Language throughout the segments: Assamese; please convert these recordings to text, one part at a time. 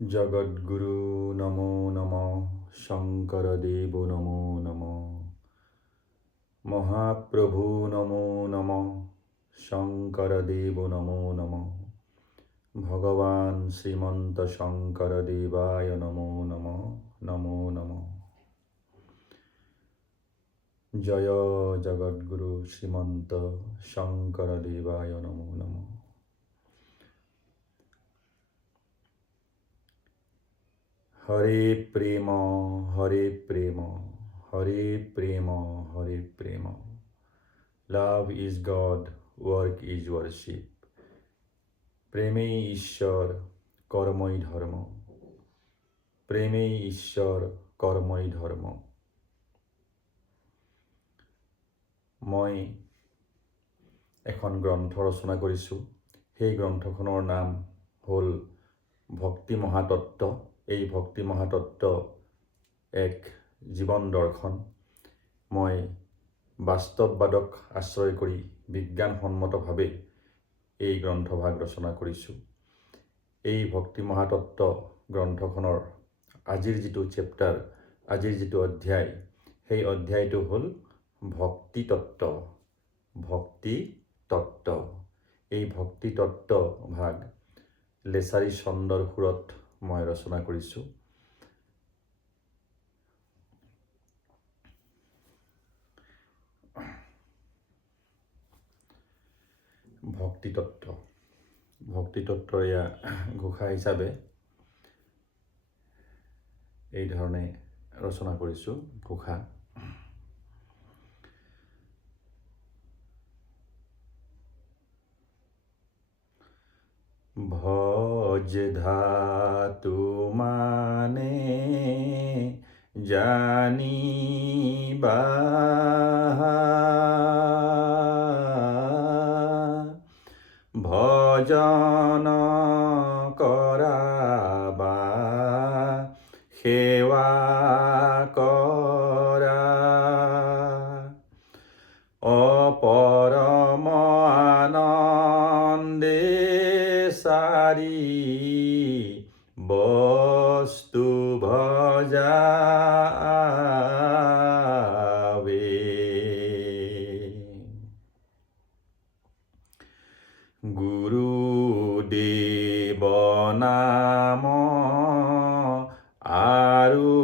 জগদ্গুরু নমো নমঃ, শঙ্করদেব নমো নমঃ, মহাপ্রভু নমো নমঃ, শঙ্করদেব নমো নমঃ, ভগবান শ্রীমন্ত শঙ্করদেবায় নমো নমঃ, নমো নমঃ। জয় জগদ্গুরু শ্রীমন্ত শঙ্করদেবায় নমো নমঃ। হরে প্রেম হরে প্রেম, হরে প্রেম হরে প্রেম। Love is God, work is worship. প্রেমেই ঈশ্বর, কর্মই ধর্ম। প্রেমেই ঈশ্বর, কৰ্মই ধৰ্ম। মই এখন গ্ৰন্থ ৰচনা কৰিছোঁ। সেই গ্ৰন্থখনৰ নাম হ'ল ভক্তি মহাতত্ত্ব। এই ভক্তি মহাতত্ত্ব এক জীৱন দৰ্শন। মই বাস্তৱবাদক আশ্ৰয় কৰি বিজ্ঞানসন্মতভাৱে এই গ্ৰন্থভাগ ৰচনা কৰিছোঁ। এই ভক্তি মহাতত্ত্ব গ্ৰন্থখনৰ আজিৰ যিটো চেপ্টাৰ, আজিৰ যিটো অধ্যায়, সেই অধ্যায়টো হ'ল ভক্তি তত্ত্ব। ভক্তি তত্ত্ব। এই ভক্তি তত্ত্ব ভাগ লেছাৰী চন্দৰ সুৰত মই ৰচনা কৰিছোঁ। ভক্তি তত্ত্ব। ভক্তি তত্ত্বৰ এয়া ঘোষা হিচাপে এই ধৰণে ৰচনা কৰিছোঁ। ঘোষা: ভজ ধাতু মানে জানিবা, ভজন কৰাবা সেৱা কৰা, অপৰম আনন্দে সাৰি বস্তু ভজাবে। গুৰুদেৱ নাম আৰু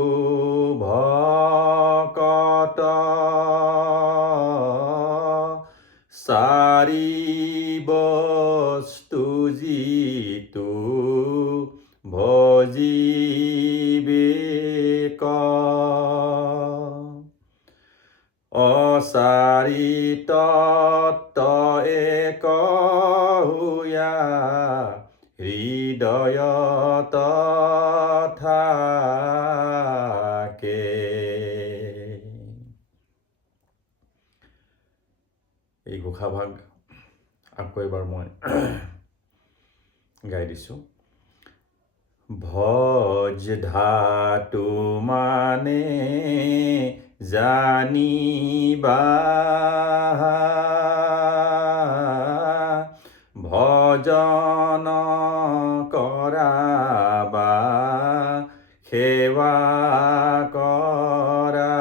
ভকত চাৰি বস্তু যিটো ভজিবে ক, অচাৰি তত্ত্ব এক হুয়া হৃদয়ত থাকে। এই ঘোষাভাগ আকৌ এবাৰ মই গাই দিছোঁ। ভজ ধাতু মানে জানিবা, ভজন কৰাবা সেৱা কৰা,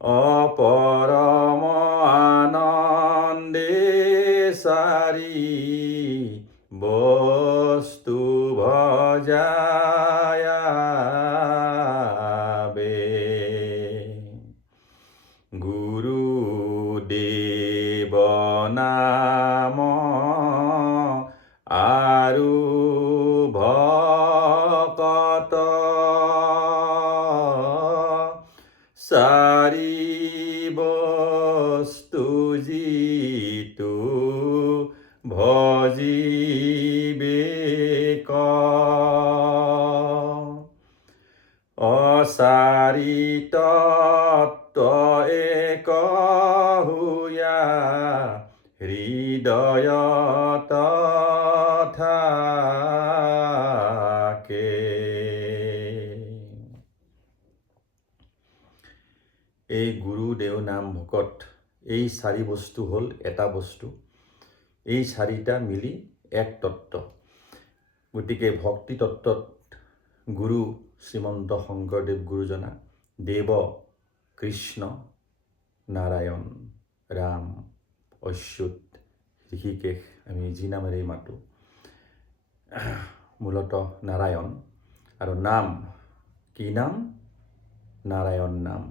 অপৰম আনন্দে সাৰি বস্তু ভজাবে। গুৰুদেৱ নাম আৰু ভকত চাৰি বস্তু যিটো ভজিবে ক, অচাৰি তত্ত্ব এক হুয়া হৃদয়ত থাকে। এই গুৰুদেৱ নাম ভকত, এই চাৰি বস্তু হ'ল এটা বস্তু। এই চাৰিটা মিলি এক তত্ত্ব। গতিকে ভক্তি তত্ত্বত গুৰু শ্ৰীমন্ত শংকৰদেৱ গুৰুজনা দেৱ কৃষ্ণ নাৰায়ণ ৰাম অচ্যুত ঋষিকেশ আমি যি নামেৰেই মাতোঁ মূলতঃ নাৰায়ণ আৰু নাম কি নাম নাৰায়ণ নাম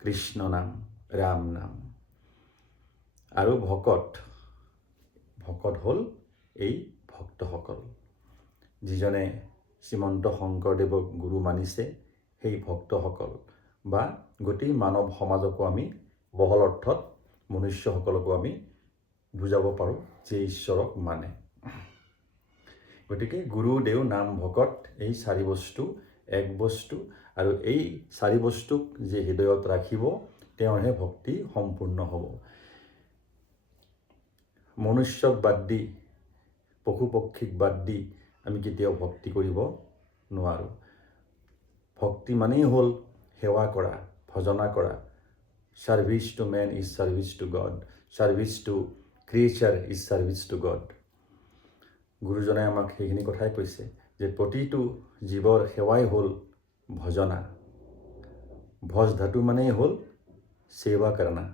কৃষ্ণ নাম ৰাম নাম আৰু ভকত হ'ল এই ভক্তসকল যিজনে শ্ৰীমন্ত শংকৰদেৱক গুৰু মানিছে সেই ভক্তসকল বা গোটেই মানৱ সমাজকো আমি বহল অৰ্থত মনুষ্যসকলকো আমি বুজাব পাৰোঁ যে ঈশ্বৰক মানে গতিকে গুৰু দেও নাম ভকত এই চাৰি বস্তু এক বস্তু আৰু এই চাৰি বস্তুক যে হৃদয়ত ৰাখিব তেওঁৰহে ভক্তি সম্পূৰ্ণ হ'ব মনুষ্যক বাদ দি পশু পক্ষীক বাদ দি আমি কেতিয়াও ভক্তি কৰিব নোৱাৰোঁ ভক্তি মানেই হ'ল সেৱা কৰা ভজনা কৰা service to men is service to God service to creature is service to God গুৰুজনাই আমাক সেইখিনি কথাই কৈছে যে প্ৰতিটো জীৱৰ সেৱাই হ'ল ভজনা ভজ ধাতু মানেই হ'ল সেৱা কৰনা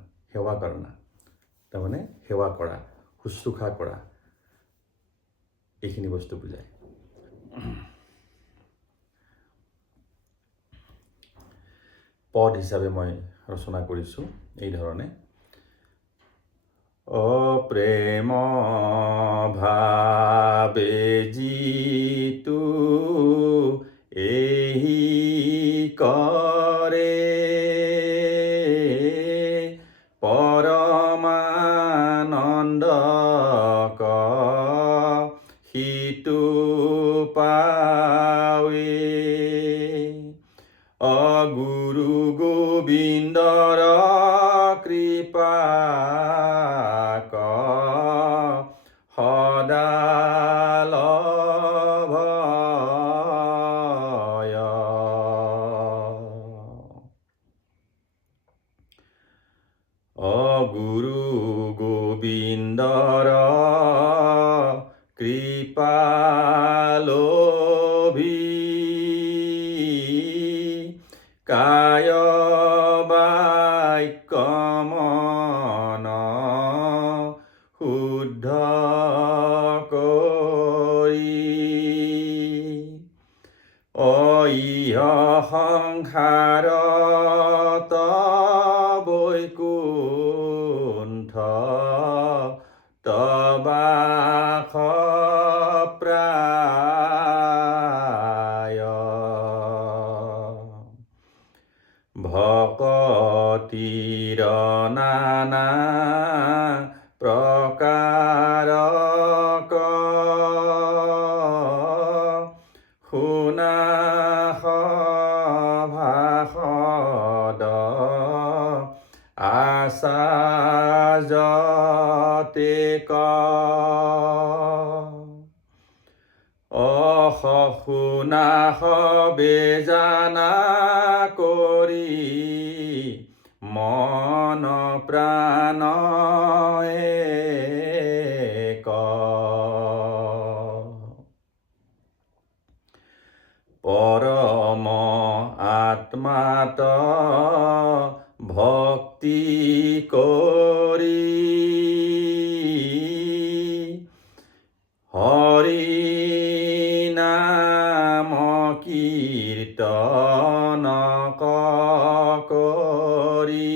তাৰমানে সেৱা কৰা শুশ্ৰূষা কৰা এইখিনি বস্তু বুজায় পদ হিচাপে মই ৰচনা কৰিছোঁ এই ধৰণে অপ্ৰেম ভাবে জিতু এহি কৰে পৰমানন্দ সিটো পাৱে অগুৰু গোবিন্দৰ কৃপা সদা লভয় অগুৰু গোবিন্দৰ কৃপা লোভী কায় বাক্য মন শুদ্ধ কৰি ইহ সংসাৰত বৈকুণ্ঠ তবাস প্ৰায় ভকতিৰ নানা প্ৰকাৰ শুনা ভাষদ আচাৰ্যতে শুনা সবে জানা কৰি মন প্ৰাণ এক পৰম আত্মাত ভক্তি কৰি হৰি নাম কীৰ্তন কৰি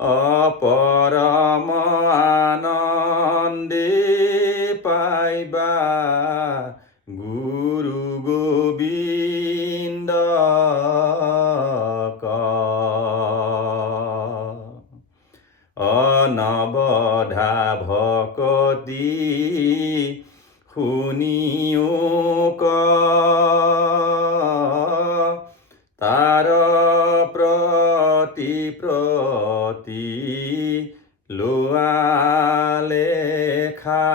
অপৰম আনন্দে পাইবা গুৰু গোবিন্দ অনবধা ভকতি শুনিও তাৰ প্ৰতি লোৱা লেখা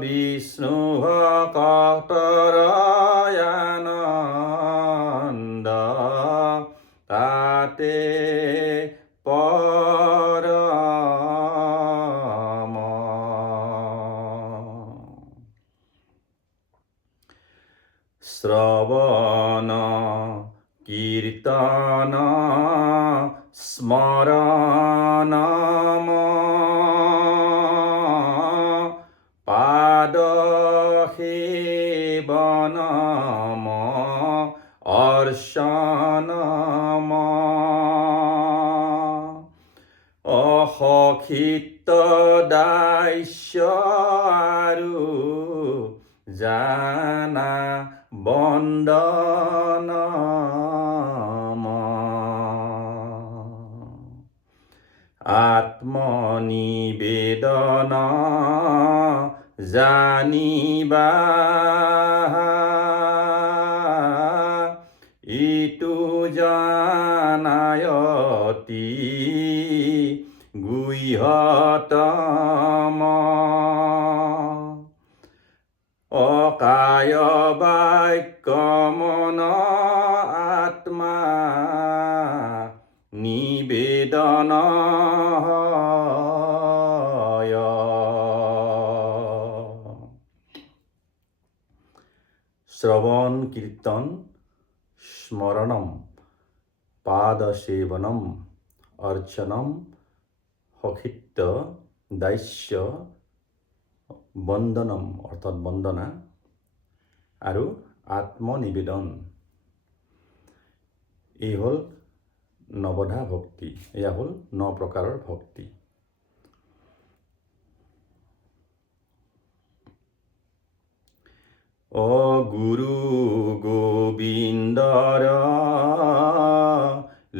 বিষ্ণু ভক্তৰ আনন্দ তাতে পৰম কীৰ্তন স্মৰণম পাদ সেৱনম অৰ্চনম অসখিত দাস্য আৰু জানা বন্দনম আত্মনিবেদন জানিবা ইটো জানায়তি গুহ্যতম অকায় বাক্য মন আত্মা নিবেদন শ্ৰৱণ কীৰ্তন স্মৰণম পাদসেৱনম অৰ্চনম সখিত দাস্য বন্দনম অৰ্থাৎ বন্দনা আৰু আত্মনিবেদন এই হ'ল নৱধা ভক্তি। এয়া হ'ল 9 প্ৰকাৰৰ ভক্তি। অ গুৰু গোবিন্দৰ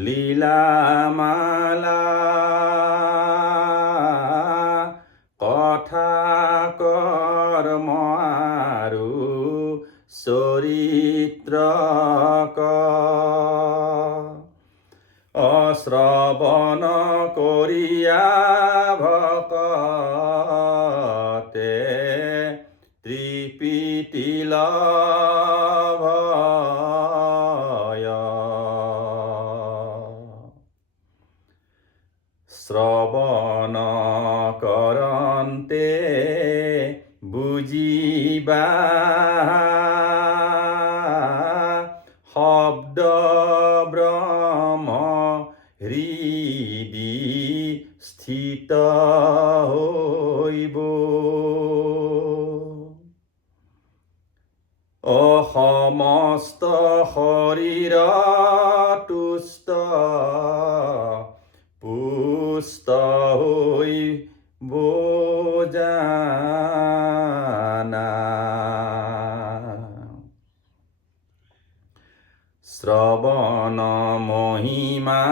লীলামালা কথা কৰ্ম আৰু চৰিত্ৰ অশ্ৰৱণ কৰিয়া ভকতে ত্ৰিপিতি লভয় শ্ৰৱণ কৰন্তে বুজিবা শব্দ ব্ৰহ্ম হৃদি স্থিত হৈব অসমস্ত শৰীৰ তুষ্ট পুষ্ট হৈব জানা শ্ৰৱণ মহিমা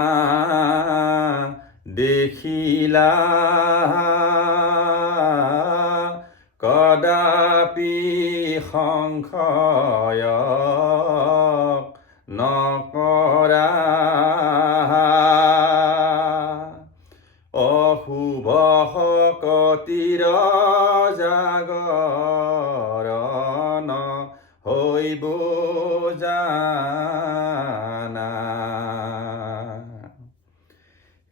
দেখিলা কদাপি সংশয় নকৰা অশুভ শক্তিৰ জাগৰণ হৈব জানা।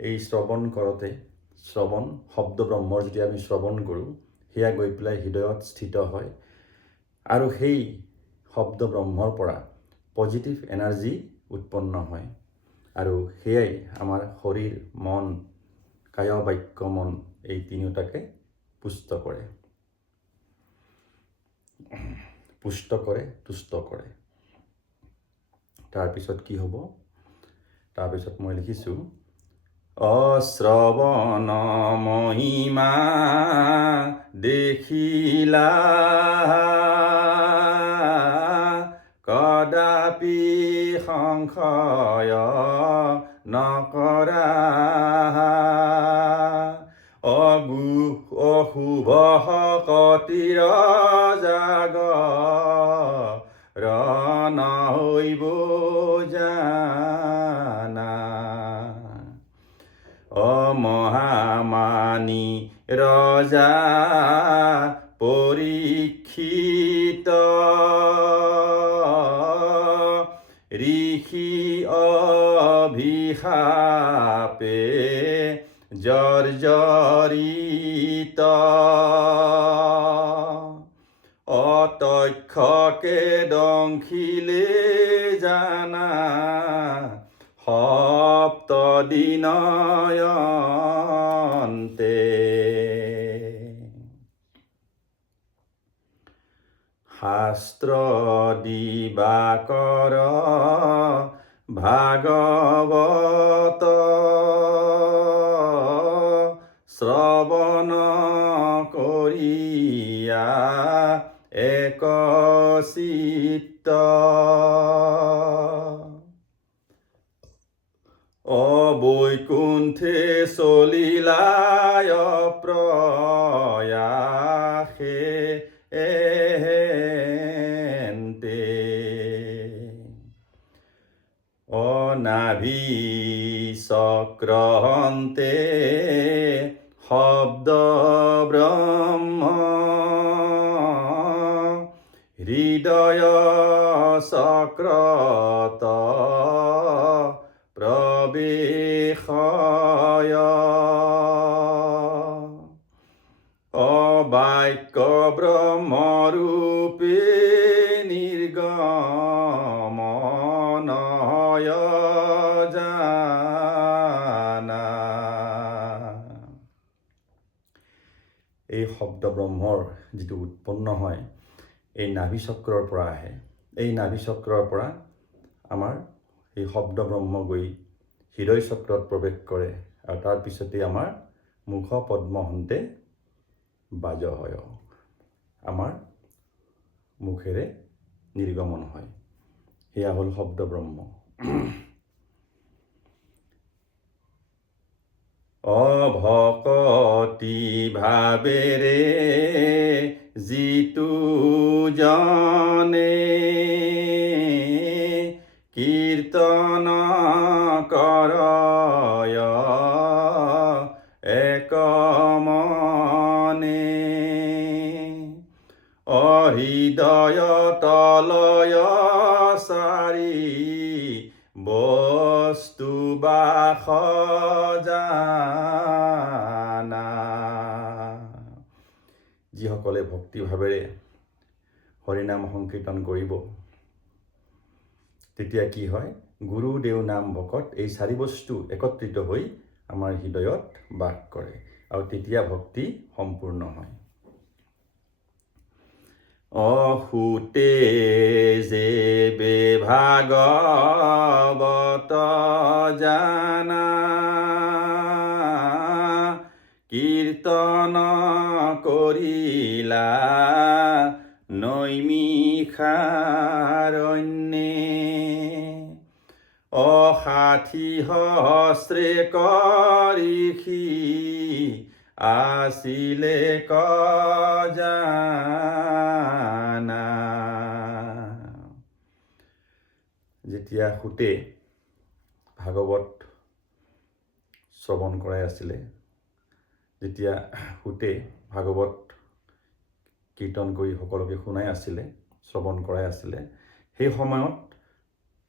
এই শ্ৰৱণ কৰোঁতে শ্ৰৱণ শব্দ ব্ৰহ্মৰ যদি আমি শ্ৰৱণ কৰোঁ সেয়া গৈ পেলাই হৃদয়ত স্থিত হয় আৰু সেই শব্দ ব্ৰহ্মৰ পৰা পজিটিভ এনাৰ্জি উৎপন্ন হয় আৰু সেয়াই আমাৰ শৰীৰ মন কায় বাক্য মন এই তিনিওটাকে পুষ্ট কৰে তুষ্ট কৰে। তাৰপিছত কি হ'ব? তাৰপিছত মই লিখিছোঁ অশ্ৰৱণ মহিমা দেখিলা কদাপি সংশয় নকৰা অশুভ শক্তিৰ জাগৰণ হৈব জানা মহামানী ৰজা পৰীক্ষিত ঋষি অভিশাপে জৰ্জৰিত অতক্ষকে দংশিলে জানা সপ্ত দিনয়ন্তে শাস্ত্ৰ দিবাকৰ ভাগৱত শ্ৰৱণ কৰিয়া এক চিত্ত অবৈকুণ্ঠে চলিলায় প্ৰয়াসে অনাভি চক্ৰহন্তে শব্দ ব্ৰহ্ম হৃদয় চক্ৰত প্ৰবেশয় অবাক্য ব্ৰহ্মৰূপে নিৰ্গমনয় জানা। এই শব্দ ব্ৰহ্মৰ যিটো উৎপন্ন হয় এই নাভি চক্ৰৰ পৰা আহে। এই নাভি চক্ৰৰ পৰা আমাৰ এই শব্দ ব্ৰহ্ম গৈ হৃদয় চক্ৰত প্ৰৱেশ কৰে আৰু তাৰপিছতে আমাৰ মুখ পদ্মহন্তে বাজ হয়, আমাৰ মুখেৰে নিৰ্গমন হয়। সেয়া হ'ল শব্দ ব্ৰহ্ম। অভকতি ভাবেৰে যিটো জনে কীৰ্তন কৰয় এক মনে অহৃদয় তলয় চাৰি বস্তু বাস জানা। যিসকলে ভক্তিভাৱেৰে হৰিনাম সংকীৰ্তন কৰিব তেতিয়া কি হয়, গুৰু দেও নাম ভকত এই চাৰি বস্তু একত্ৰিত হৈ আমাৰ হৃদয়ত বাস কৰে আৰু তেতিয়া ভক্তি সম্পূৰ্ণ হয়। অসুতে যে ভাগৱত জানা কীৰ্তন কৰিলা নৈমিষাৰণ্যে অষাঠি সহস্ৰে কৰিষি আছিলে জানা। যেতিয়া সুতে ভাগৱত শ্ৰৱণ কৰাই আছিলে, যেতিয়া সুতে ভাগৱত কীৰ্তন কৰি সকলোকে শুনাই আছিলে, শ্ৰৱণ কৰাই আছিলে, সেই সময়ত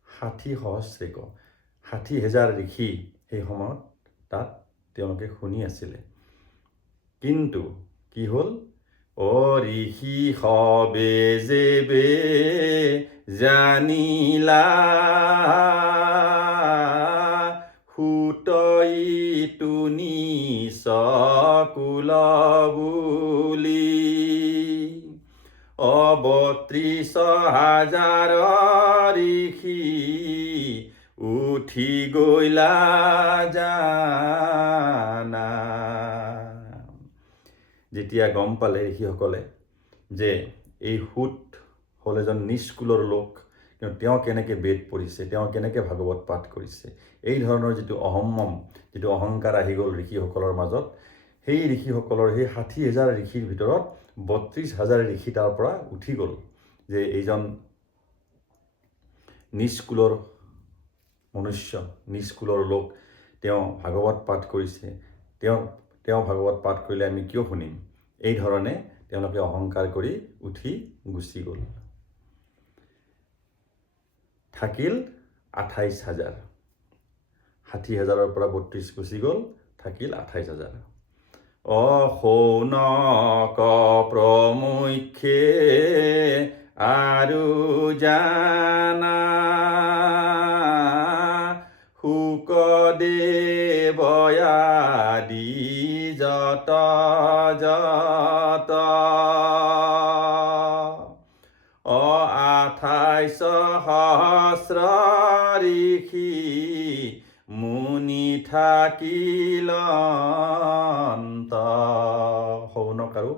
60,000 ঋষি সেই সময়ত তাত তেওঁলোকে শুনি আছিলে। কিন্তু কি হ'ল, ঋষি সবে যেবে জানিলা সুতইটো নিচ কুল বুলি 32,000 ঋষি উঠি গৈলা জানা। যেতিয়া গম পালে ঋষিসকলে যে এই সুত হ'ল এজন নিষ্কুলৰ লোক, কিন্তু তেওঁ কেনেকৈ বেদ পঢ়িছে, তেওঁ কেনেকৈ ভাগৱত পাঠ কৰিছে, এই ধৰণৰ যিটো অহম্মম, যিটো অহংকাৰ আহি গ'ল ঋষিসকলৰ মাজত, সেই ঋষিসকলৰ সেই 60,000 ঋষিৰ ভিতৰত 32,000 ঋষি তাৰ পৰা উঠি গ'ল যে এইজন নিষ্কুলৰ মনুষ্য, নিষ্কুলৰ লোক, তেওঁ ভাগৱত পাঠ কৰিছে, তেওঁ ভাগৱত পাঠ কৰিলে আমি কিয় শুনিম, এই ধৰণে তেওঁলোকে অহংকাৰ কৰি উঠি গুচি গ'ল। থাকিল 28,000, 60,000ৰ পৰা 32 গুচি গ'ল, থাকিল 28,000। অশৌনক প্ৰমুখ্যে আৰু জানা শুকদেৱয়াদি যত যত 28 সহস্ৰ ঋষি মুনি থাকিল শৌনক আৰু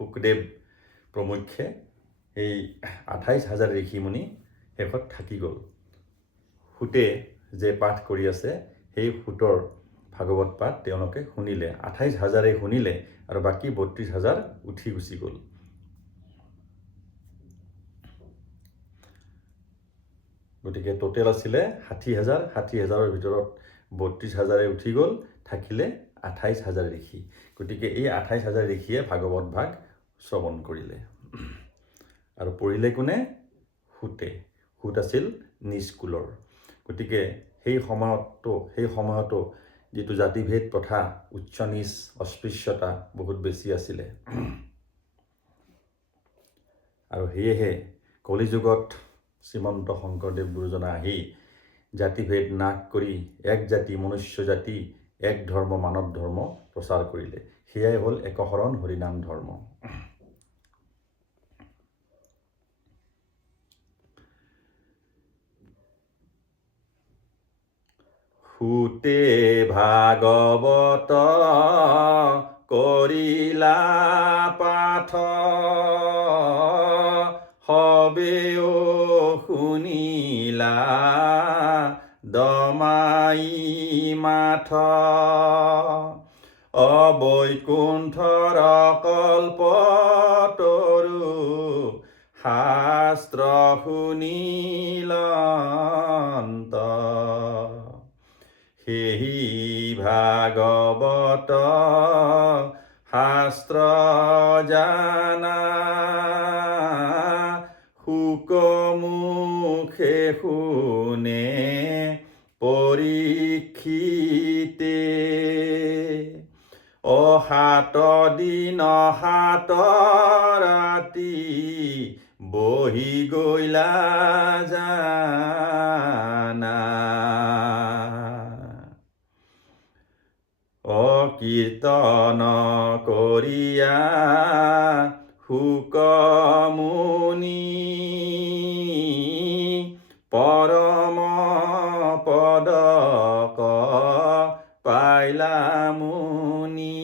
শুকদেৱ প্ৰমুখ্যে এই 28,000 ঋষিমুনি শেষত থাকি গ'ল। সূতে যে পাঠ কৰি আছে সেই সূতৰ ভাগৱত পাঠ তেওঁলোকে শুনিলে, 28,000 শুনিলে আৰু বাকী 32,000 উঠি গুচি গ'ল। গতিকে টোটেল আছিলে 60,000, 60,000ৰ ভিতৰত 32,000 উঠি গ'ল, থাকিলে 28,000 ঋষি। গতিকে এই 28,000 ঋষিয়ে ভাগৱত ভাগ শ্ৰৱণ কৰিলে। আৰু পঢ়িলে কোনে? সূতে। সূত আছিল নিষ্কুলৰ। গতিকে সেই সময়তো যিটো জাতিভেদ প্ৰথা, উচ্চ নিচ অস্পৃশ্যতা বহুত বেছি আছিলে। আৰু সেয়েহে কলিযুগত শ্ৰীমন্ত শংকৰদেৱ গুৰুজনা আহি জাতিভেদ নাশ কৰি এক জাতি মনুষ্য জাতি, এক ধৰ্ম মানৱ ধৰ্ম প্ৰচাৰ কৰিলে। সেয়াই হ'ল একশৰণ হৰিনাম ধৰ্ম। সূতে ভাগৱত কৰিলা পাঠ, সবেও শুনিলা দমাই মাথ। অবৈকুণ্ঠৰ কল্পতৰু শাস্ত্ৰ শুনিলন্ত, সেই ভাগৱত শাস্ত্ৰ জানা, শুকমুখে শুনে পৰীক্ষিতে। 7 দিন 7 ৰাতি বহি গৈলা জানা, কীৰ্তন কৰিয়া শুকমুনি, পৰম পদক পাইলা মুনি।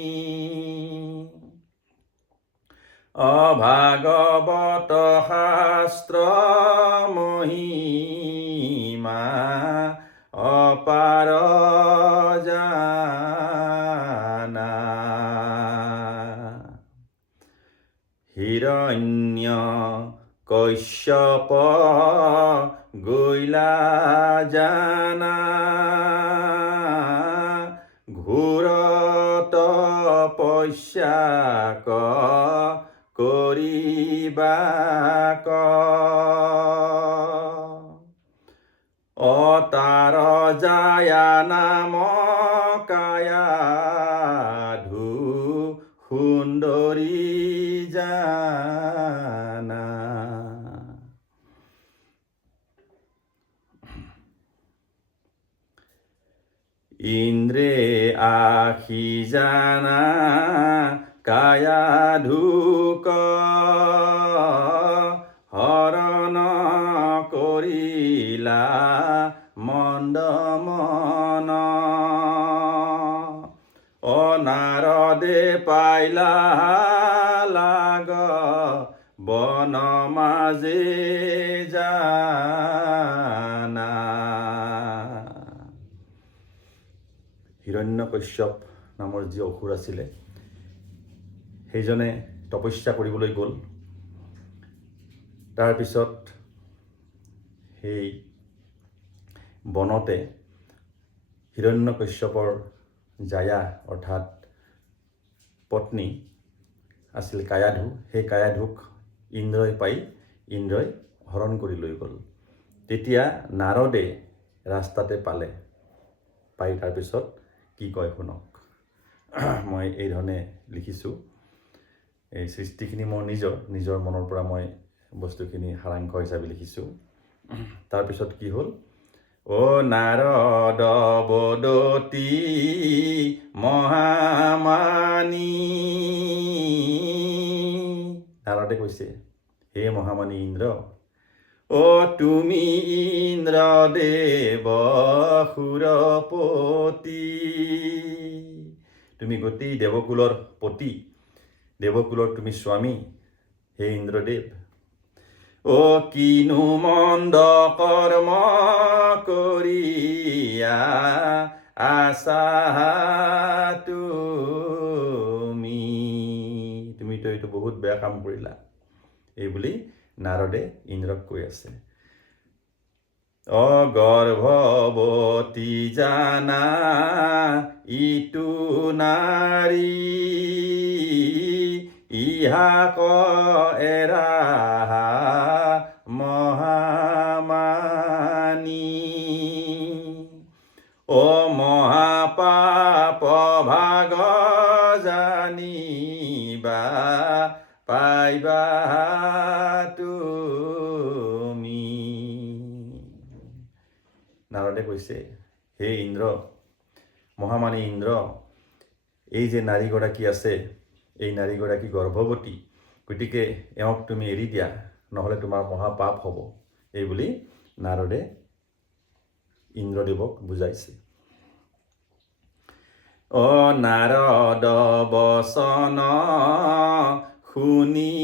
ভাগৱত শাস্ত্ৰ মহিমা অপাৰ জানা, হিৰণ্য কশ্যপ গৈলা জানা, ঘোৰ তপস্যাক কৰিবাক, অতাৰ জায়া নাম কায়াধু সুন্দৰী জানা। ইন্দ্ৰে আখি জানা কায়াধুক, হৰণ কৰিলা মন্দ মন, নাৰদে পাইলা লাগ বন মাজে জানা। হিৰণ্যকশ্যপ নামৰ যি অসুৰ আছিলে, সেইজনে তপস্যা কৰিবলৈ গ'ল। তাৰপিছত সেই বনতে হিৰণ্যকশ্যপৰ জায়া অৰ্থাৎ পত্নী আছিল কায়াধু। সেই কায়াধুক ইন্দ্ৰই পাই ইন্দ্ৰই হৰণ কৰি লৈ গ'ল। তেতিয়া নাৰদে ৰাস্তাতে পালে, পাই তাৰপিছত কি কয় শুনক। মই এই ধৰণে লিখিছোঁ। এই সৃষ্টিখিনি মোৰ নিজৰ মনৰ পৰা মই বস্তুখিনি সাৰাংশ হিচাপে লিখিছোঁ। তাৰপিছত কি হ'ল, অ নাৰদ বদতি মহামানী। নাৰদে কৈছে, হে মহামানী ইন্দ্ৰ, অ তুমি ইন্দ্ৰদেৱ সুৰপতি, তুমি গোটেই দেৱকুলৰ পতি, দেৱকুলৰ তুমি স্বামী, হে ইন্দ্ৰদেৱ। অ কিনো মন্দ কৰ্ম কৰিয়া আছা তুমিতো এইটো বহুত বেয়া কাম কৰিলা, এই বুলি নাৰদে ইন্দ্ৰক কৈ আছে। গৰ্ভৱতী জানা ইটো নাৰী, ইহাক এৰা মহামানী। অ মহাপাপ ভাগ জানিবা পাইবা তুমি। নাৰদে কৈছে, হে ইন্দ্ৰ, মহামানী ইন্দ্ৰ, এই যে নাৰীগৰাকী আছে, এই নাৰীগৰাকী গৰ্ভৱতী, গতিকে এওঁক তুমি এৰি দিয়া, নহ'লে তোমাৰ মহাপাপ হ'ব, এই বুলি নাৰদে ইন্দ্ৰদেৱক বুজাইছে। অ নাৰদ বচন শুনি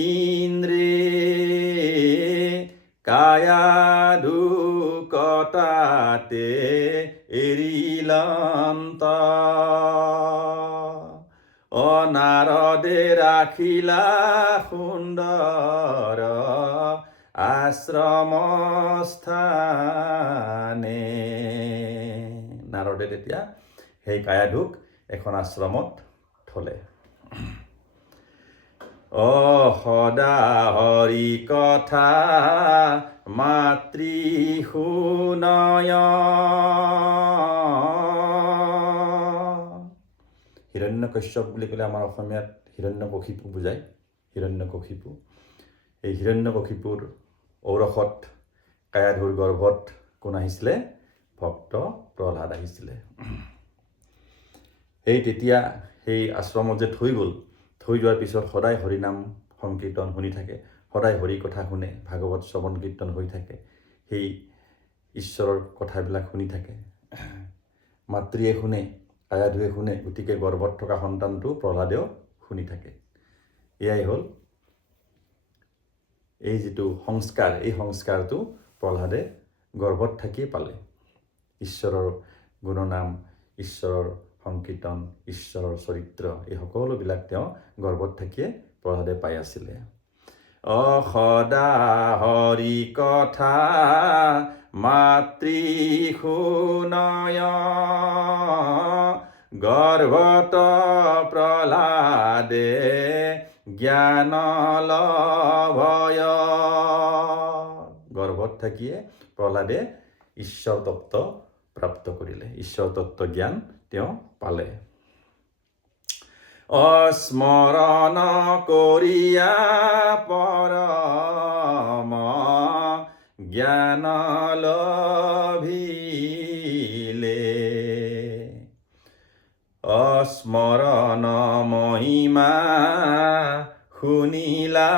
ইন্দ্ৰে, কায়া দুকতাতে এৰিলন্ত। অ নাৰদে ৰাখিলা সুন্দৰ আশ্ৰম স্থানে। নাৰদে তেতিয়া সেই কায়াধুক এখন আশ্ৰমত থলে। অ সদা হৰি কথা মাতৃ শুনয়। হিৰণ্যকশ্যপ বুলি ক'লে আমাৰ অসমীয়াত হিৰণ্যকশিপু বুজায়, হিৰণ্যকশিপু। এই হিৰণ্যকশিপুৰ ঔৰসত কায়াধুৰ গৰ্ভত কোন আহিছিলে? ভক্ত প্ৰহ্লাদ আহিছিলে। সেই তেতিয়া সেই আশ্ৰমত যে থৈ গ'ল, থৈ যোৱাৰ পিছত সদায় হৰিনাম সংকীৰ্তন শুনি থাকে, সদায় হৰি কথা শুনে, ভাগৱত শ্ৰৱণ কীৰ্তন হৈ থাকে, সেই ঈশ্বৰৰ কথাবিলাক শুনি থাকে। মাতৃয়ে শুনে, কায়াধুৱে শুনে, গতিকে গৰ্ভত থকা সন্তানটো প্ৰহ্লাদেও শুনি থাকে। এয়াই হ'ল এই যিটো সংস্কাৰ, এই সংস্কাৰটো প্ৰহ্লাদে গৰ্ভত থাকিয়ে পালে। ঈশ্বৰৰ গুণনাম, ঈশ্বৰৰ সংকীৰ্তন, ঈশ্বৰৰ চৰিত্ৰ, এই সকলোবিলাক তেওঁ গৰ্ভত থাকিয়ে প্ৰহ্লাদে পাই আছিলে। সদা হৰি কথা মাতৃ শুনয়, গৰ্ভত প্ৰহ্লাদে জ্ঞান লভয়। গৰ্ভত থাকিয়ে প্ৰহ্লাদে ঈশ্বৰ তত্ত্ব প্ৰাপ্ত কৰিলে, ঈশ্বৰ তত্ত্ব জ্ঞান তেওঁ পালে। স্মৰণ কৰিয়া পৰম জ্ঞান লভিলে, স্মৰণ মহিমা শুনিলা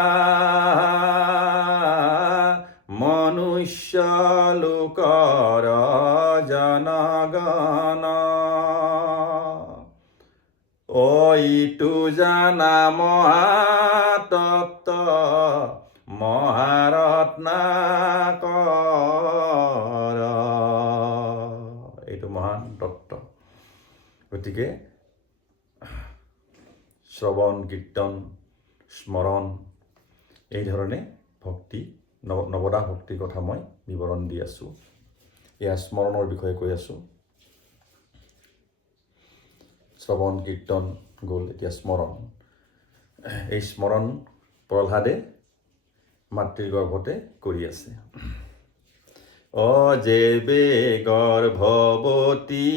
মনুষ্য লোকৰ জনগণ। ইটো জানা মহাতত্ত্ব মহাৰত্নাকৰ, এইটো মহান তত্ত্ব। গতিকে শ্ৰৱণ কীৰ্তন স্মৰণ এই ধৰণে ভক্তি, নৱদা ভক্তিৰ কথা মই বিৱৰণ দি আছোঁ। এয়া স্মৰণৰ বিষয়ে কৈ আছোঁ। শ্ৰৱণ কীৰ্তন গ'ল, এতিয়া স্মৰণ। এই স্মৰণ প্ৰহ্লাদে মাতৃৰ গৰ্ভতে কৰি আছে। যেবে গৰ্ভৱতী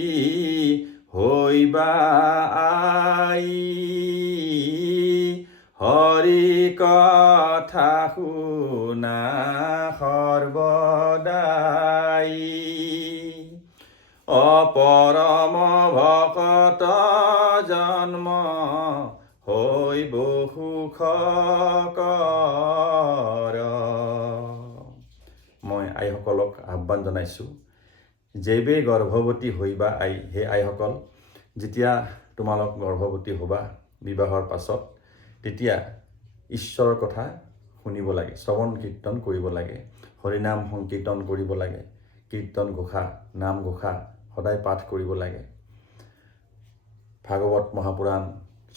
হৈবা আই, হৰি কথা শুনা সৰ্বদাই। পৰম ভকত জন্ম হৈব সুখকৰ। মই আইসকলক আহ্বান জনাইছোঁ, যেইবে গৰ্ভৱতী হৈবা আই, সেই আইসকল, যেতিয়া তোমালোক গৰ্ভৱতী হ'বা বিবাহৰ পাছত, তেতিয়া ঈশ্বৰৰ কথা শুনিব লাগে, শ্ৰৱণ কীৰ্তন কৰিব লাগে, হৰিনাম সংকীৰ্তন কৰিব লাগে, কীৰ্তন ঘোষা, নাম ঘোষা সদায় পাঠ কৰিব লাগে, ভাগৱত মহাপুৰাণ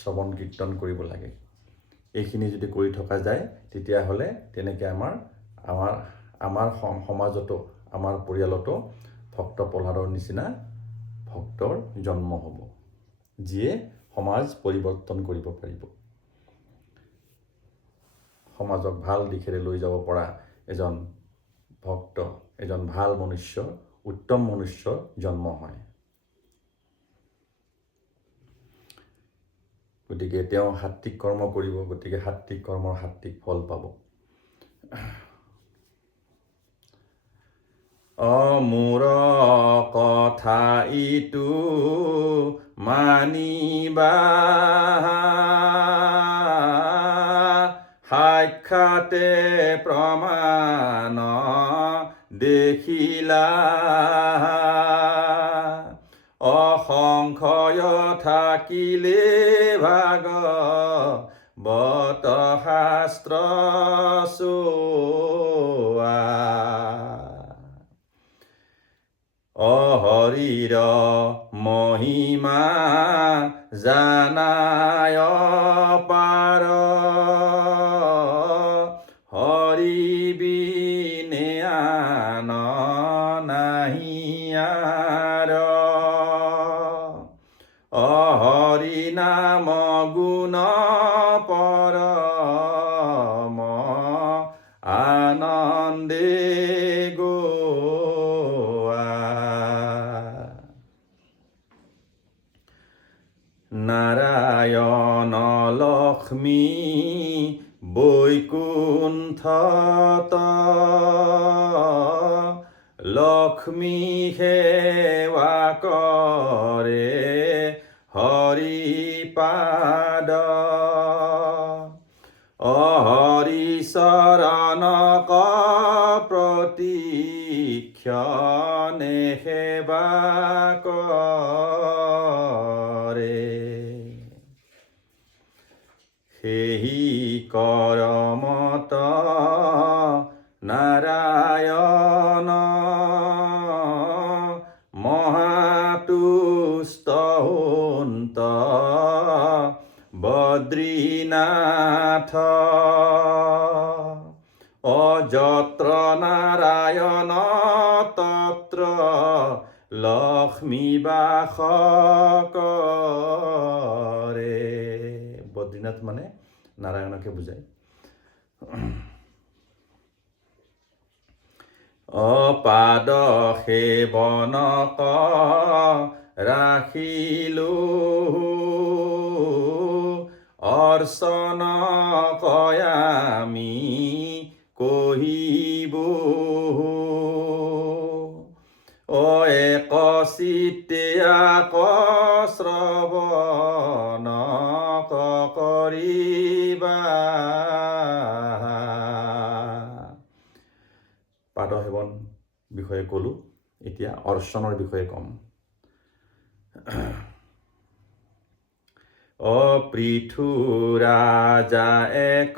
শ্ৰৱণ কীৰ্তন কৰিব লাগে। এইখিনি যদি কৰি থকা যায়, তেতিয়াহ'লে তেনেকৈ আমাৰ সমাজতো, আমাৰ পৰিয়ালতো ভক্ত প্ৰহ্লাদৰ নিচিনা ভক্তৰ জন্ম হ'ব, যিয়ে সমাজ পৰিৱৰ্তন কৰিব পাৰিব, সমাজক ভাল দিশেৰে লৈ যাব পৰা এজন ভক্ত, এজন ভাল মনুষ্য, উত্তম মনুষ্য জন্ম হয়। গতিকে তেওঁ সাত্বিক কৰ্ম কৰিব, গতিকে সাত্বিক কৰ্মৰ সাত্বিক ফল পাব। মোৰ কথা ইটো মানিবা, সাক্ষাতে প্ৰমাণ দেখিলা, অসংশয় থাকিলে ভাগৱত শাস্ত্ৰ চোৱা, হৰিৰ মহিমা জানায় পাৰ, হৰি বিনে আন নাহি আৰ, হৰি নাম গুণ পৰম আনন্দে নাৰায়ণ লক্ষ্মী বৈকুণ্ঠত, লক্ষ্মী সেৱা কৰে হৰিপাদ, হৰি চৰণক প্ৰতিক্ষণে সেৱা কৰে, সেই কৰমত নাৰায়ণ মহাতুষ্ট হন্ত বদ্ৰীনাথ, যত্ৰ নাৰায়ণ তত্ৰ লক্ষ্মী বাস কৰে। বদ্ৰীনাথ মানে নাৰায়ণকে বুজায়। পাদ সেৱনক ৰাখিলো, অৰ্চন কয়ামি কহিব, এক চিত্তে আক শ্ৰৱণ কৰিবা। পাদ সেৱন বিষয়ে ক'লোঁ, এতিয়া অৰ্চনৰ বিষয়ে ক'ম। পৃথু ৰাজা এক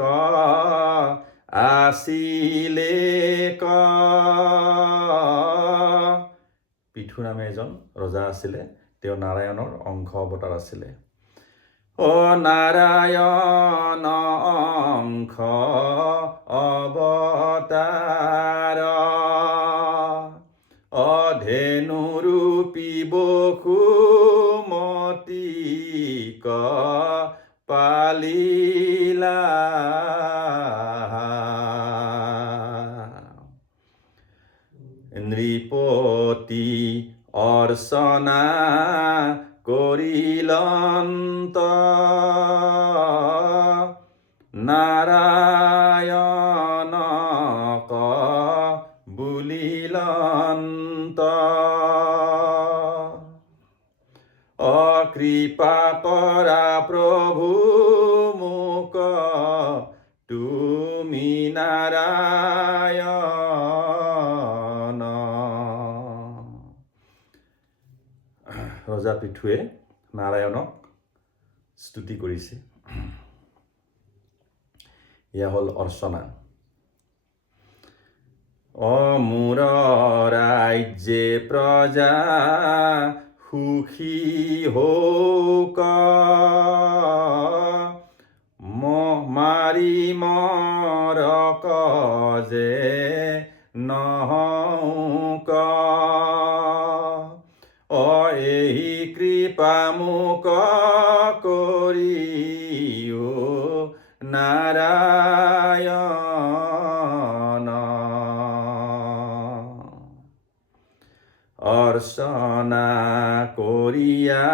আছিলে, পৃথু নামে এজন ৰজা আছিলে, তেওঁ নাৰায়ণৰ অংশ অৱতাৰ আছিলে। নাৰায়ণ অংশ অৱতাৰ, ধেনুৰূপী বসুমতীক পালিলা, নৃপতি অৰ্চনা কৰিলন্ত, নাৰায়ণক বুলিলন্ত, অকৃপা কৰা প্ৰভু মোক তুমি নাৰায়ণ। ৰজা পৃথুৱে নাৰায়ণক স্তুতি কৰিছে। এয়া হ'ল অৰ্চনা। মোৰ ৰাজ্যে প্ৰজা সুখী হওক, মাৰি মৰক যে নহওক, এই কৃপা মোক কৰিও নাৰায়ণ। অৰ্চনা কৰিয়া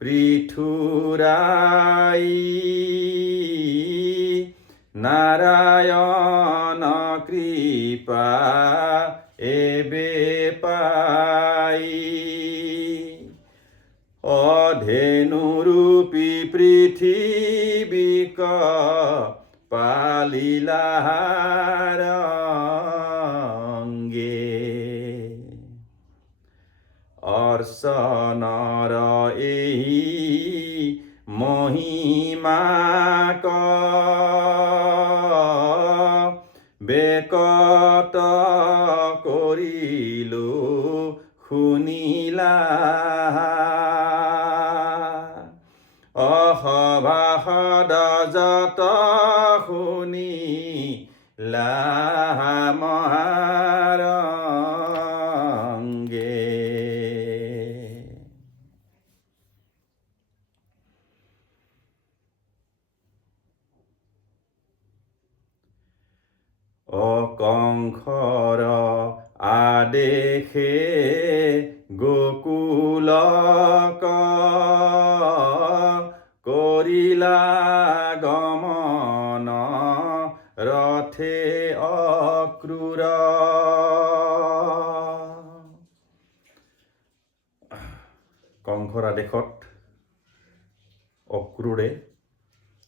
পৃথুৰাই, নাৰায়ণ কৃপা এবে পাই। অধেনুৰূপী পৃথিৱীক পালিলা ৰংগে, অৰ্চনৰ এই মহিমাক বেকত কৰিলো শুনিলা। অসভাসদ যত শুনিলা মহাৰংগে। কংসৰ আদেশে গোকুলক কৰিলা গমন ৰথে অক্ৰূৰ। কংসৰ আদেশত অক্ৰূৰে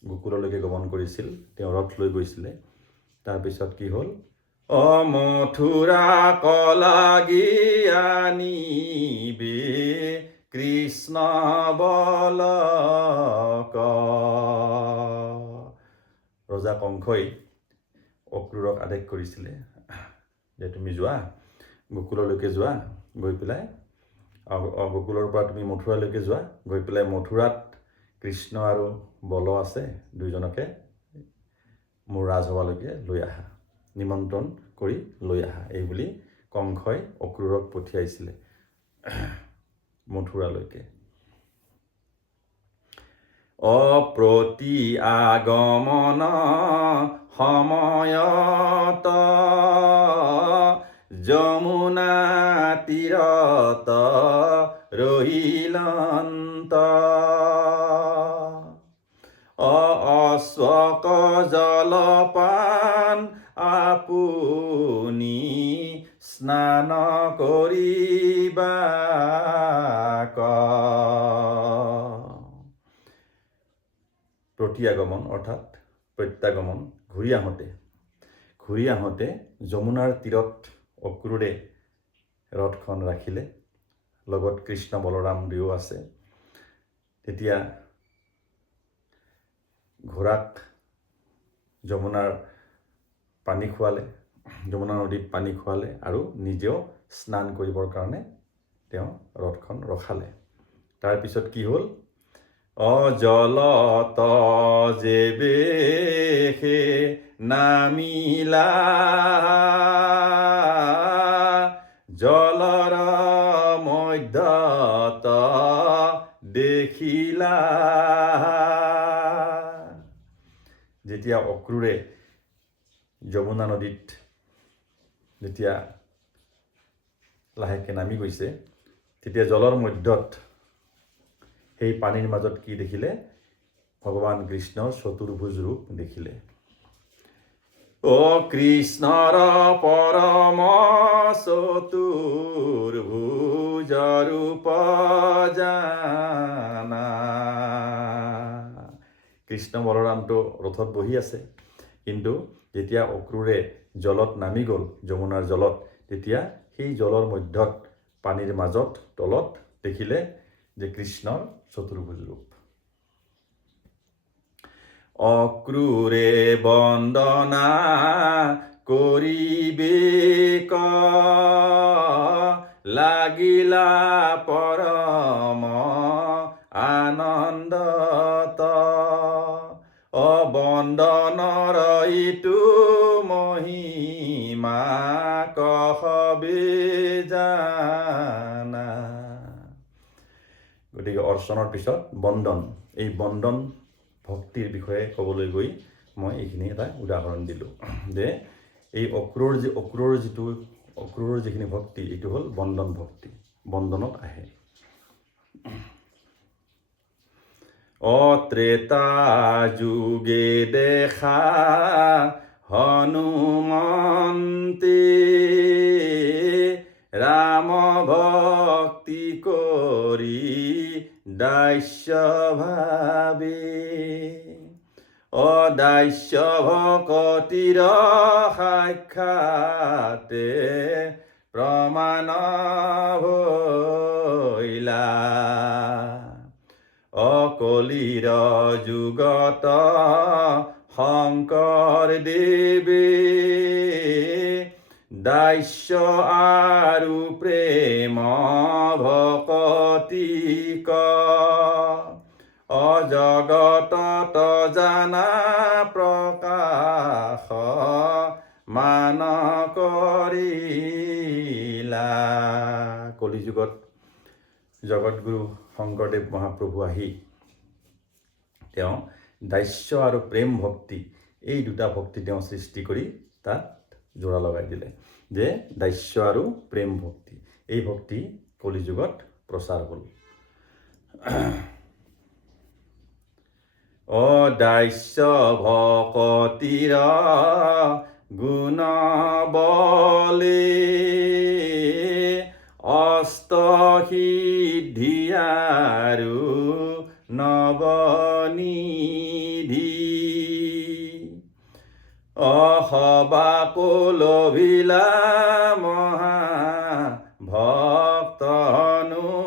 গোকুললৈকে গমন কৰিছিল, তেওঁ ৰথ লৈ গৈছিলে। তাৰপিছত কি হ'ল? মথুৰা কলাগি আনিবে কৃষ্ণ বলক। ৰজা কংসই অক্ৰূৰক আদেশ কৰিছিলে যে তুমি যোৱা, গোকুললৈকে যোৱা, গৈ পেলাই গোকুলৰ পৰা তুমি মথুৰালৈকে যোৱা, গৈ পেলাই মথুৰাত কৃষ্ণ আৰু বল আছে, দুইজনকে মোৰ ৰাজসভালৈকে লৈ আহা, নিমন্ত্ৰণ কৰি লৈ আহা। এই বুলি কংসই অক্ৰূৰক পঠিয়াইছিলে মথুৰালৈকে। অপ্ৰতি আগমন সময়ত যমুনা তীৰত ৰহিলন্ত, অশ্বক জলপান আপুনি স্নান কৰিবাক। প্ৰতি আগমন অৰ্থাৎ প্ৰত্যাগমন, ঘূৰি আহোঁতে যমুনাৰ তীৰত অক্ৰূৰে ৰথখন ৰাখিলে, লগত কৃষ্ণ বলৰাম দুয়ো আছে। তেতিয়া ঘোঁৰাক যমুনাৰ নদীত পানী খোৱালে আৰু নিজেও স্নান কৰিবৰ কাৰণে তেওঁ ৰথখন ৰখালে। তাৰপিছত কি হ'ল? জলত যেবেহে নামিলা, জলৰ মধ্যত দেখিলা। যেতিয়া অক্ৰূৰে যমুনা নদীত যেতিয়া লাহেকৈ নামি গৈছে, তেতিয়া জলৰ মধ্যত সেই পানীৰ মাজত কি দেখিলে? ভগৱান কৃষ্ণৰ চতুৰ্ভুজ ৰূপ দেখিলে। কৃষ্ণৰ পৰম চতুৰ্ভুজ ৰূপ জানা। কৃষ্ণ বলৰামটো ৰথত বহি আছে, কিন্তু যেতিয়া অক্ৰূৰে জলত নামি গ'ল, যমুনাৰ জলত, তেতিয়া সেই জলৰ মধ্যত, পানীৰ মাজত তলত দেখিলে যে কৃষ্ণৰ চতুৰ্ভুজ ৰূপ। অক্ৰূৰে বন্দনা কৰিবে ক, লাগিলা পৰম আনন্দত। বন্দনৰ ইটো মহিমা কহবে জানা। গতিকে অৰ্চনৰ পিছত বন্দন, এই বন্দন ভক্তিৰ বিষয়ে ক'বলৈ গৈ মই এইখিনি এটা উদাহৰণ দিলোঁ যে এই অক্ৰূৰৰ যিখিনি ভক্তি, এইটো হ'ল বন্দন ভক্তি, বন্দনত আহে। ত্ৰেতা যুগে দেখা হনুমন্তে, ৰাম ভক্তি কৰি দাস্য ভাবে। দাস্য ভকতিৰ সাক্ষাতে প্ৰমাণ ভৈলা। কলিৰ যুগত শংকৰ দেৱে, দাস্য আৰু প্ৰেম ভকতি ক, জগতত জানা প্ৰকাশ মান কৰিলা। কলিযুগত জগতগুৰু শংকৰদেৱ মহাপ্ৰভু আহি তেওঁ দাস্য আৰু প্ৰেম ভক্তি, এই দুটা ভক্তি তেওঁ সৃষ্টি কৰি তাত জোৰা লগাই দিলে যে দাস্য আৰু প্ৰেম ভক্তি, এই ভক্তি কলিযুগত প্ৰচাৰ হ'ল। দাস্য ভকতিৰ গুণ বলে, অষ্টসিদ্ধি আৰু নৱনিধি। সবাকোলভিলা মহা ভক্ত হনুমন্তে।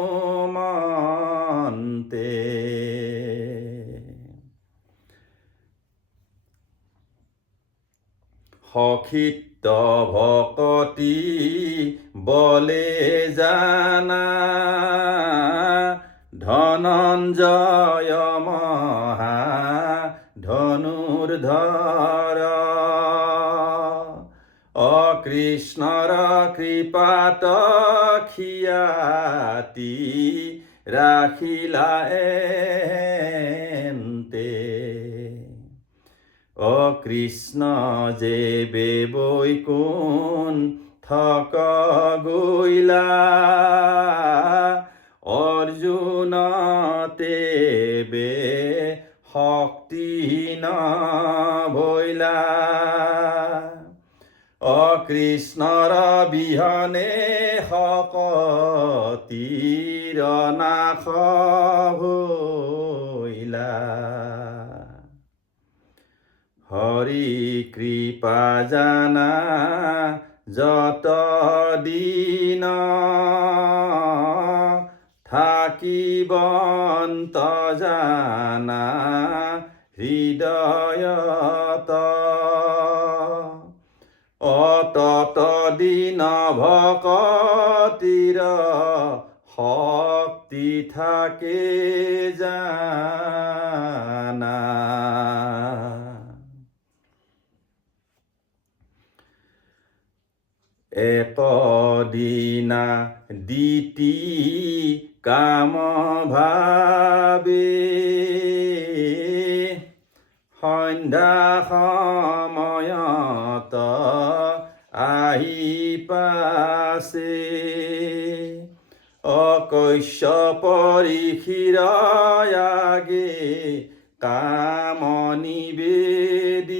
সখিত ভকতি বলে জানা, ধনঞ্জয় মহা ধনুৰ্ধৰ। কৃষ্ণৰ কৃপাত খিয়াতি ৰাখিলা এন্তে। কৃষ্ণ যে বৈকুণ্ঠক গৈলা, অৰ্জুন তেবে শক্তি নভৈলা। কৃষ্ণৰ বিহনে শকতিৰ নাশ ভৈলা। হৰি কৃপা জানা যত দিন, থাকিবন্ত জানা হৃদয়ত। তত দিন ভকতিৰ শক্তি থাকে জানা। একদিনা দিতি কাম ভাবে, সন্ধ্যা সময়ত আহি পাছে। কশ্যপ ঋষিৰ আগে কাম নিবেদিলা।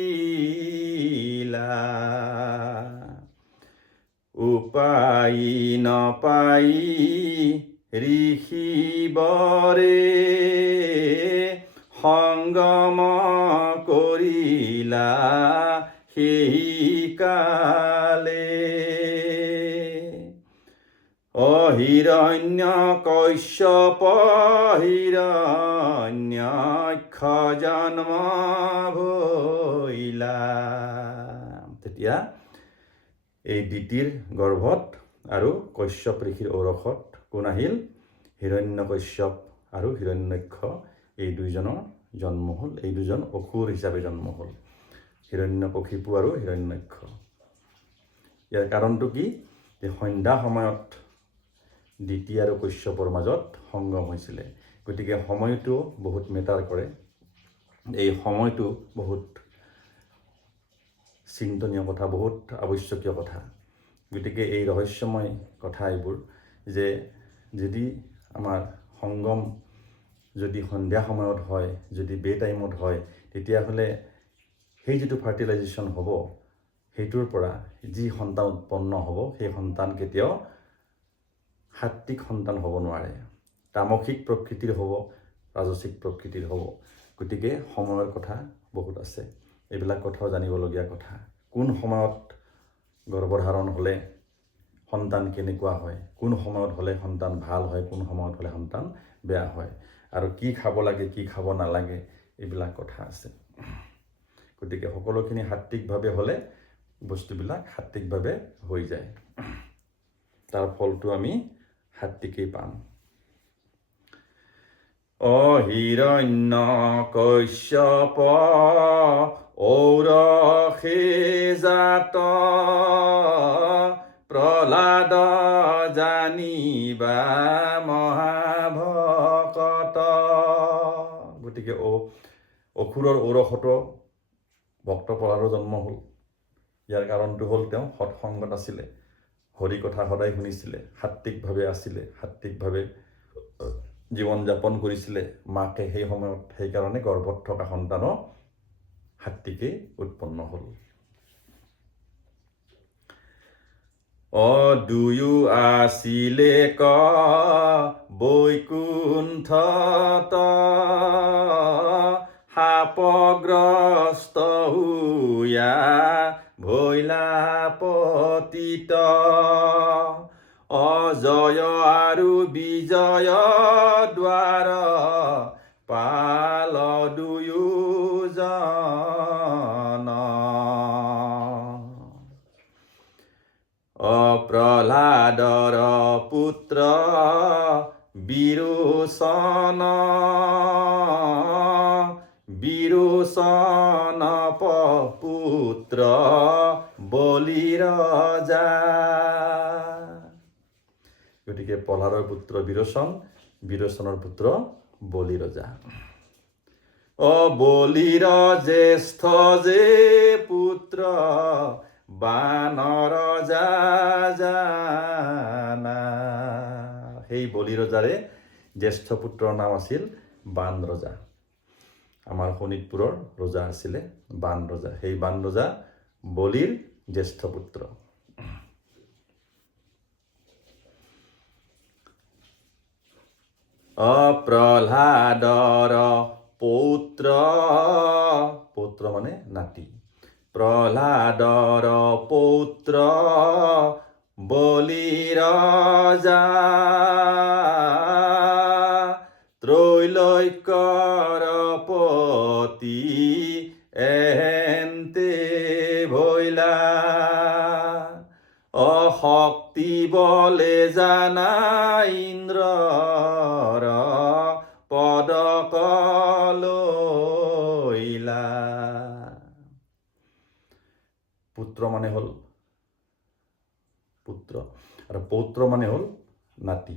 উপায় নপাই ঋষিবৰে সংগম কৰিলা সেই কালে। হিৰণ্য কশ্যপ হিৰণ্যাক্ষ জন্ম ভৈলা। তেতিয়া এই দিতিৰ গৰ্ভত আৰু কশ্যপ ঋষিৰ ঔৰসত কোন আহিল? হিৰণ্যকশ্যপ আৰু হিৰণ্যাক্ষ, এই দুইজনৰ জন্ম হ'ল। এই দুজন অসুৰ হিচাপে জন্ম হ'ল, হিৰণ্যকশিপু আৰু হিৰণ্যাক্ষ। ইয়াৰ কাৰণটো কি? যে সন্ধ্যা সময়ত দিতি আৰু কশ্যপৰ মাজত সংগম হৈছিলে। গতিকে সময়টো বহুত মেটাৰ কৰে। এই সময়টো বহুত চিন্তনীয় কথা, বহুত আৱশ্যকীয় কথা। গতিকে এই ৰহস্যময় কথা এইবোৰ, যে যদি আমাৰ সংগম যদি সন্ধ্যা সময়ত হয়, যদি বে টাইমত হয়, তেতিয়াহ'লে সেই যিটো ফাৰ্টিলাইজেশ্যন হ'ব, সেইটোৰ পৰা যি সন্তান উৎপন্ন হ'ব, সেই সন্তান কেতিয়াও সাত্বিক সন্তান হ'ব নোৱাৰে। তামসিক প্ৰকৃতিৰ হ'ব, ৰাজসিক প্ৰকৃতিৰ হ'ব। গতিকে সময়ৰ কথা বহুত আছে। এইবিলাক কথাও জানিবলগীয়া কথা। কোন সময়ত গৰ্ভধাৰণ হ'লে সন্তান কেনেকুৱা হয়, কোন সময়ত হ'লে সন্তান ভাল হয়, কোন সময়ত হ'লে সন্তান বেয়া হয়, আৰু কি খাব লাগে, কি খাব নালাগে, এইবিলাক কথা আছে। গতিকে সকলোখিনি সাত্বিকভাৱে হ'লে বস্তুবিলাক সাত্বিকভাৱে হৈ যায়। তাৰ ফলটো আমি সাত্বিকেই পাম। হিৰণ্য কশ্যপ ঔৰসে জাত প্ৰহ্লাদ জানিবা মহাভকত। গতিকে অসুৰৰ ঔৰসতো ভক্ত প্ৰহ্লাদৰ জন্ম হ'ল। ইয়াৰ কাৰণটো হ'ল তেওঁ সৎসংগত আছিলে, হৰি কথা সদায় শুনিছিলে, সাত্বিকভাৱে আছিলে, সাত্বিকভাৱে জীৱন যাপন কৰিছিলে। মাকে সেই সময়ত সেইকাৰণে গৰ্ভত থকা সন্তানো সাত্বিকেই উৎপন্ন হ'ল। দুয়ো আছিলে বৈকুণ্ঠত শাপগ্ৰস্ত হুয়া ভৈলা পতিত। অজয় আৰু বিজয় দ্বাৰ পাল দুয়োজন। প্ৰহ্লাদৰ পুত্ৰ বিৰোচন, বিৰোচন পুত্ৰ বলিৰ ৰজা। গতিকে প্ৰহ্লাদৰ পুত্ৰ বিৰোচন, বিৰোচনৰ পুত্ৰ বলি ৰজা। বলিৰ জ্যেষ্ঠ যে পুত্ৰ বানৰ জানা। সেই বলি ৰজাৰে জ্যেষ্ঠ পুত্ৰৰ নাম আছিল বান ৰজা। আমাৰ শোণিতপুৰৰ ৰজা আছিলে বান ৰজা। সেই বান ৰজা বলিৰ জ্যেষ্ঠ পুত্ৰ। প্ৰহ্লাদৰ পৌত্ৰ, পৌত্ৰ মানে নাতি। প্ৰহ্লাদৰ পৌত্ৰ বলি ৰজা, ত্ৰৈলোক্যৰ পতি এন্তে ভৈলা। শক্তি বলে জানা ইন্দ্ৰৰ পদক লৈলা। পুত্ৰ মানে হ'ল পুত্ৰ, আৰু পৌত্ৰ মানে হ'ল নাতি।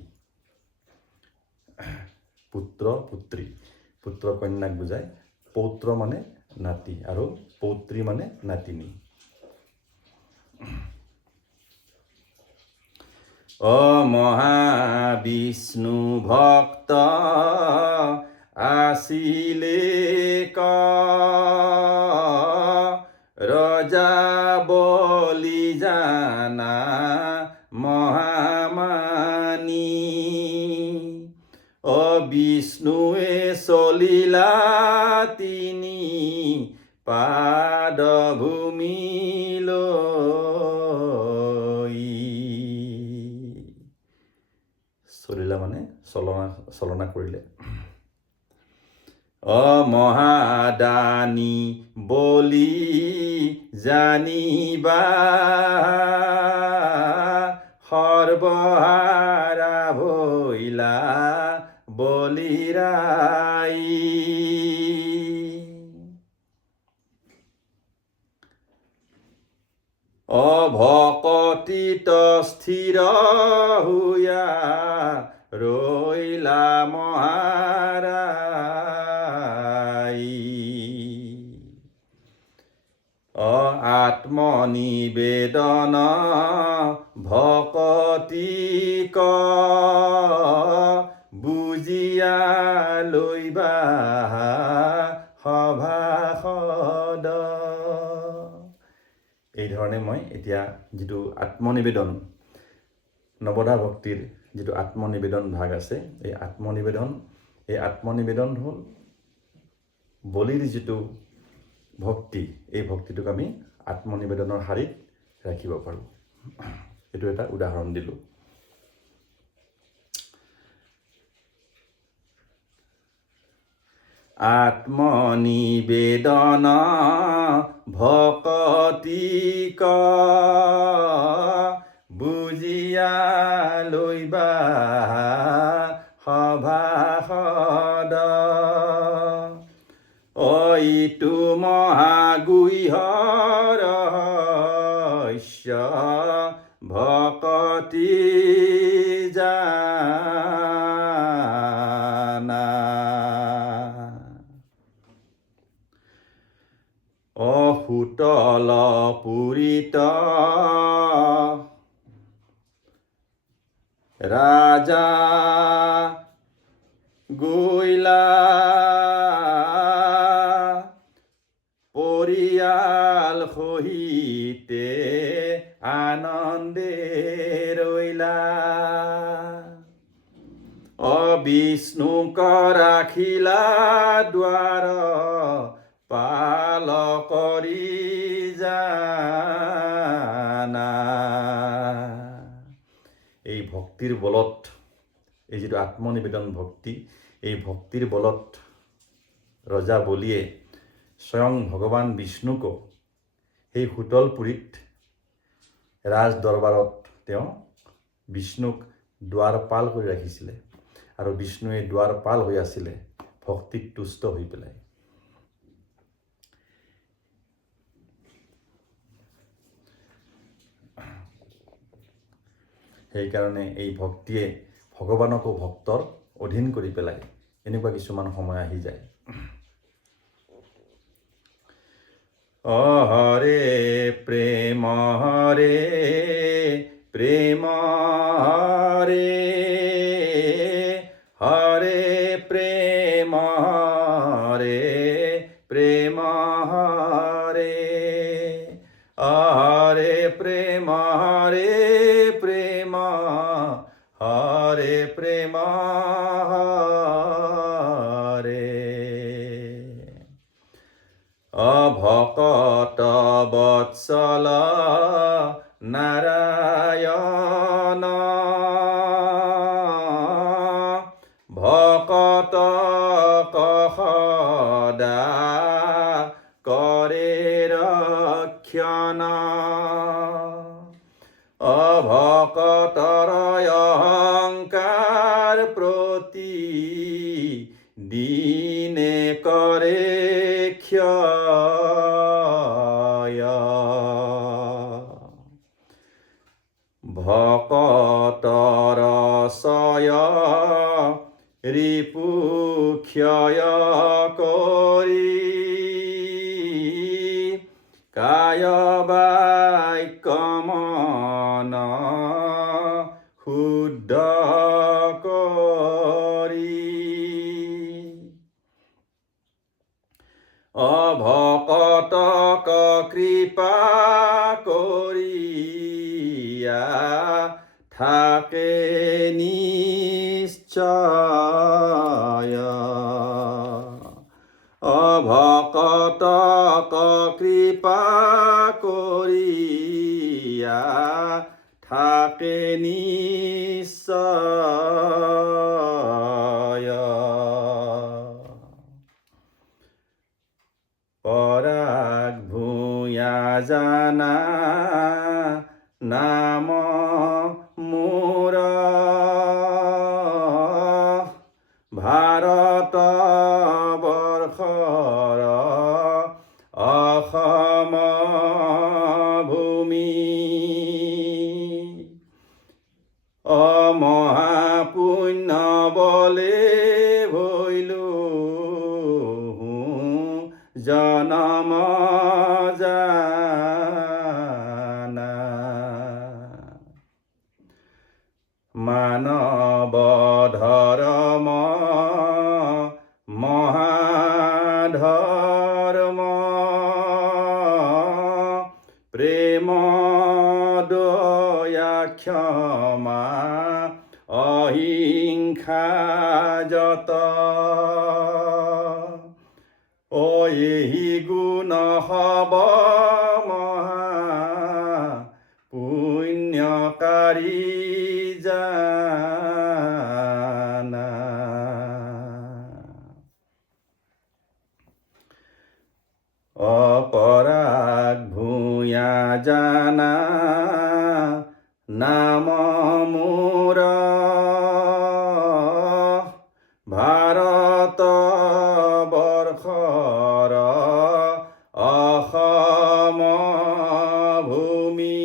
পুত্ৰ পুত্ৰী, পুত্ৰ কন্যাক বুজায়, পৌত্ৰ মানে নাতি আৰু পৌত্ৰী মানে নাতিনী। মহাবিষ্ণু ভক্ত আছিলে ৰজা বলি জানা মহামানী। বিষ্ণুৱে চলিলা তিনি পাদভূমিলৈ। চলিলা মানে চলনা কৰিলে। মহাদানী বলি জানিবা সৰ্বহাৰা ভৈলা বলিৰাই। ভকতিত স্থিৰ হৈয়া ৰৈলা মহাৰাই। আত্মনিবেদন ভকতিক বুজিয়া লৈবা সভাসদ। এই ধৰণে মই এতিয়া যিটো আত্মনিবেদন, নৱধা ভক্তিৰ যিটো আত্মনিবেদন ভাগ আছে, এই আত্মনিবেদন হ'ল বলিৰ যিটো ভক্তি, এই ভক্তিটোক আমি আত্মনিবেদনৰ শাৰীত ৰাখিব পাৰোঁ। এইটো এটা উদাহৰণ দিলোঁ। আত্মনিবেদন ভকতিক বুজিয়া লৈবা সভাসদ। ইটো মহাগুহ্য ৰহস্য ভকতি জানা। সুতল পুৰিত ৰাজা গৈলা পৰিয়াল সহিতে আনন্দে ৰৈলা। বিষ্ণুক ৰাখিলা দ্বাৰ পাল কৰি জানা। এই ভক্তিৰ বলত, এই যিটো আত্মনিবেদন ভক্তি, এই ভক্তিৰ বলত ৰজা বলিয়ে স্বয়ং ভগৱান বিষ্ণুকো সেই শীতলপুৰীত ৰাজ দৰবাৰত তেওঁ বিষ্ণুক দুৱাৰপাল কৰি ৰাখিছিলে, আৰু বিষ্ণুৱে দুৱাৰপাল হৈ আছিলে ভক্তিত তুষ্ট হৈ পেলাই। সেইকাৰণে এই ভক্তিয়ে ভগৱানকো ভক্তৰ অধীন কৰি পেলাই। এনেকুৱা কিছুমান সময় আহি যায়। হৰে প্ৰেম হৰে প্ৰেম হৰে হৰে প্ৰেম হৰে প্ৰেম হৰে হৰে প্ৰেম হৰে প্ৰেম হৰে প্ৰেম হৰে। ভকত বৎসল নাৰায়ণ ভকত সদা কৰে ৰক্ষণ। ভকতৰ অহংকাৰ প্ৰতি দিনে কৰে ক্ষয়। ভকতৰ চয় ৰিপু ক্ষয় কৰি কায় বাক্য মন শুদ্ধ কৰি। ভকতক কৃপা কৰিয়া থাকে নিশ্চয়। কৃপা কৰিয়া থাকে নিশ্চয়। পৰাগ ভূঞা জানা নাম মোৰ, ভাৰত বৰ্ষৰ অসম ভূমি। মহাপুণ্য বলে ভৈলো জনম জানা। মানৱ ধৰ্ম মহাধৰ্ম, প্ৰেম দয়া ক্ষমা অহিংসা যত। এই গুণ হব মহা পুণ্যকাৰী জানা। অপৰাগ ভূঞা জানা নাম মোৰ, ভাৰত বৰ্ষৰ অসম ভূমি।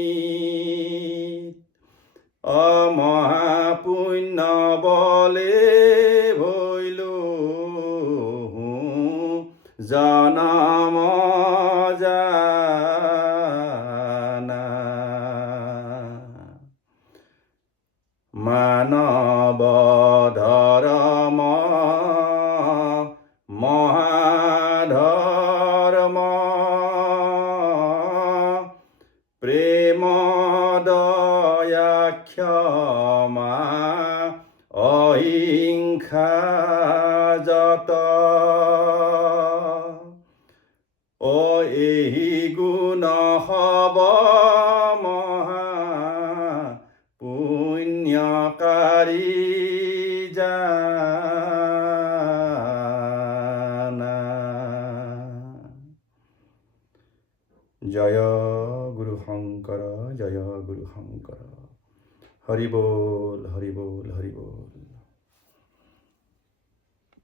মহাপুণ্য বলে ভৈলো জনম জানা। মানৱ ধৰ্ম মহাধৰ্ম, প্ৰেম দয়া ক্ষমা অহিংসা যত। এই গুণ হব মহা পুণ্যকাৰী জানা। জয় গুৰু শংকৰ, জয় গুৰু শংকৰ। হৰি বল, হৰি বল, হৰি বল।